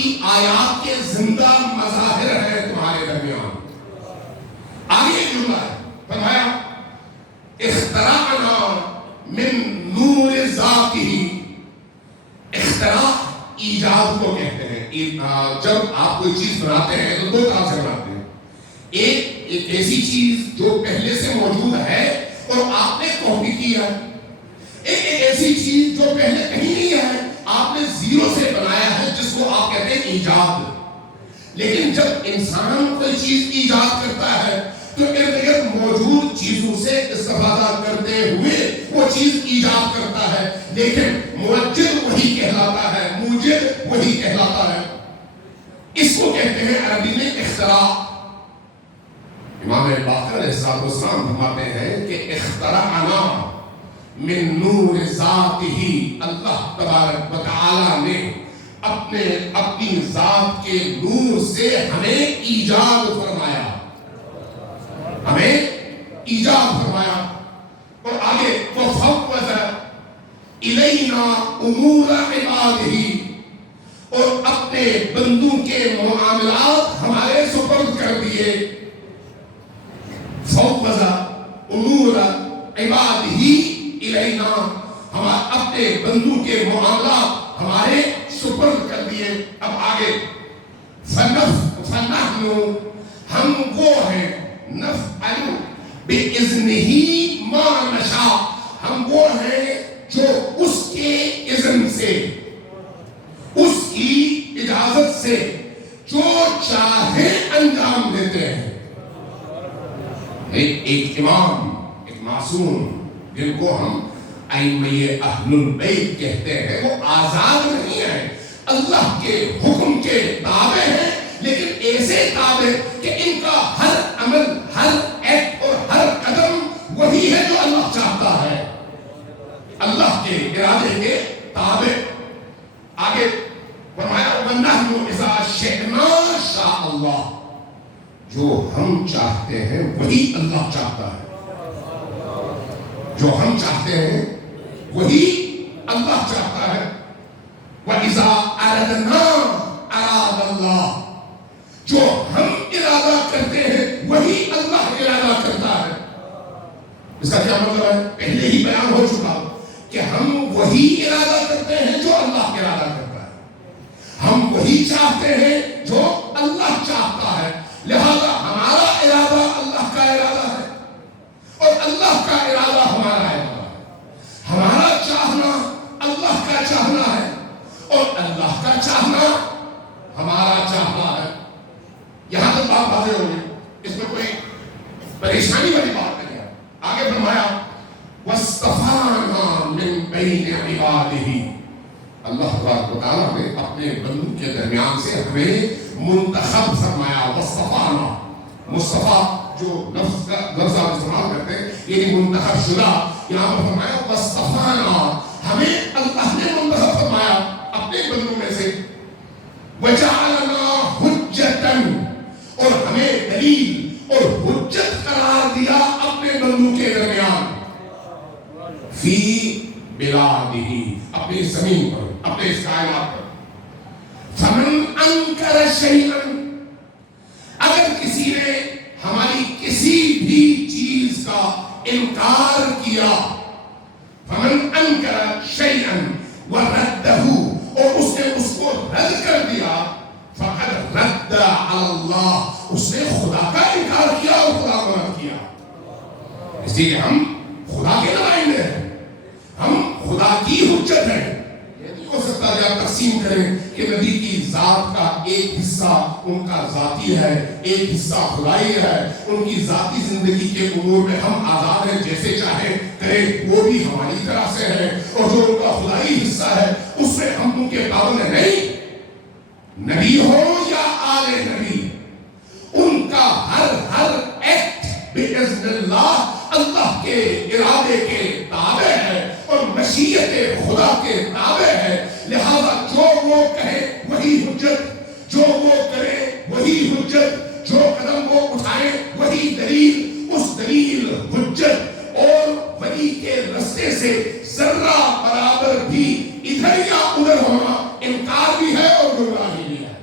کی آیات کے زندہ مظاہر ہیں تمہارے درمیان. آگے جملہ ہے فرمایا اخترعنا من نور ذاتہ. اختراع ایجاد کو کہتے ہیں. جب آپ کوئی چیز بناتے ہیں تو دو طرح سے بناتے ہیں. ایک ایسی چیز جو پہلے سے موجود ہے اور آپ نے کاپی کیا ہے. ایک ایسی چیز جو پہلے کہیں نہیں ہے آپ نے زیرو سے بنایا ہے جس کو آپ کہتے ہیں ایجاد. لیکن جب انسان کوئی چیز ایجاد کرتا ہے تو ارد گرد موجود چیزوں سے استفادہ کرتے ہوئے وہ چیز ایجاد کرتا ہے. لیکن موجد وہی کہلاتا ہے, موجد وہی کہلاتا ہے. اس کو کہتے ہیں عربی میں اختراع. امام باقر علیہ السلام فرماتے ہیں کہ اخترعنا من نور ذاتہ. اللہ تبارک و تعالی نے اپنی ذات کے نور سے ہمیں ایجاد فرمایا, ہمیں ایجاد فرمایا. اور آگے وَفَوَّضَ إِلَيْنَا أُمُورَ عِبَادِهِ. اور اپنے بندوں کے معاملات ہمارے سپرد کر دیے. فَوَّضَ أُمُورَ عِبَادِهِ إِلَيْنَا. ہم اپنے بندوں کے معاملات ہمارے سپرد کر دیے. اب آگے فَنَحْنُ ہم وہ ہیں نفعل بِإِذْنِهِ مَا نَشَاءُ. ہم وہ ہیں جو اس کے اذن سے, اس کی اجازت سے جو چاہے انجام دیتے ہیں. ایک امام, ایک معصوم جن کو ہم ائمہ اہل البیت کہتے ہیں, وہ آزاد نہیں ہیں, اللہ کے حکم کے تابع ہیں, لیکن ایسے تابع کہ ان کا ہر عمل, ہر ایکٹ اور ہر قدم وہی ہے جو اللہ چاہتا ہے, اللہ کے ارادے کے تابع. آگے فرمایا وَنَحْنُ إِذَا شِئْنَا شَاءَ اللَّهُ. جو ہم چاہتے ہیں وہی اللہ چاہتا ہے, جو ہم چاہتے ہیں وہی اللہ چاہتا ہے. وَإِذَا أَرَدْنَا أَرَادَ اللَّهُ. جو ہم ارادہ کرتے ہیں وہی اللہ ارادہ کرتا ہے. اس کا کیا مطلب ہے؟ پہلے ہی بیان ہو چکا کہ ہم وہی ارادہ کرتے ہیں جو اللہ ارادہ کرتا ہے, ہم وہی چاہتے ہیں جو اللہ چاہتا ہے. لہذا ہمارا ارادہ اللہ کا ارادہ ہے اور اللہ کا ارادہ ہمارا ارادہ ہے. ہمارا چاہنا اللہ کا چاہنا ہے اور اللہ کا چاہنا ہمارا چاہنا ہے. یہاں تک بات واضح ہو گئی, اس میں کوئی پریشانی والی بات نہیں ہے. آگے فرمایا وَاصْطَفَانَا مِن بَيْنِ عِبَادِهِ. اللہ تبارک و تعالیٰ نے اپنے بندوں کے درمیان سے ہمیں منتخب فرمایا. وَاصْطَفَانَا, مصطفیٰ جو لفظ آپ استعمال کرتے ہیں یعنی منتخب شدہ. یہاں پر فرمایا وَاصْطَفَانَا, ہمیں اللہ نے منتخب فرمایا اپنے بندوں میں سے. وَجَعَلَنَا حُجَّةً, اور ہمیں دلیل اور حجت قرار دیا اپنے بندوں کے درمیان. فی بلادہ, اپنی زمین پر, اپنے اس کائنات پر. فمن انکر شیئا, اگر کسی نے ہماری کسی بھی چیز کا انکار کیا. فمن انکر شیئا وردہ, اور اس نے اس کو رد کر دیا. فقد رد علی اللہ, اس نے خدا کا انکار کیا اور خدا کو رد کیا. اس لیے ہم خدا کے نمائندے ہیں, ہم خدا کی حجت ہیں. یہ نہیں ہو سکتا کہ آپ تقسیم کریں کہ نبی کی ذات کا ایک حصہ ان کا ذاتی ہے, ایک حصہ خدائی ہے. ان کی ذاتی زندگی کے امور میں ہم آزاد ہیں, جیسے چاہیں کریں, وہ بھی ہماری طرح سے ہے. اور جو ان کا خدائی حصہ ہے اس میں ہم ان کے پابند نہیں. نبی ہو یا آل نبی, ان کا ہر ایکٹ بِإِذْنِ اللہ اللہ کے ارادے کے تابع ہے اور مشیت خدا کے تابع ہے. لہذا جو وہ کہے وہی حجت, جو وہ کرے وہی حجت, جو قدم وہ اٹھائے وہی دلیل. اس دلیل, حجت اور ولی کے رستے سے ذرہ برابر بھی ادھر یا ادھر ہونا انکار بھی ہے اور گمراہی.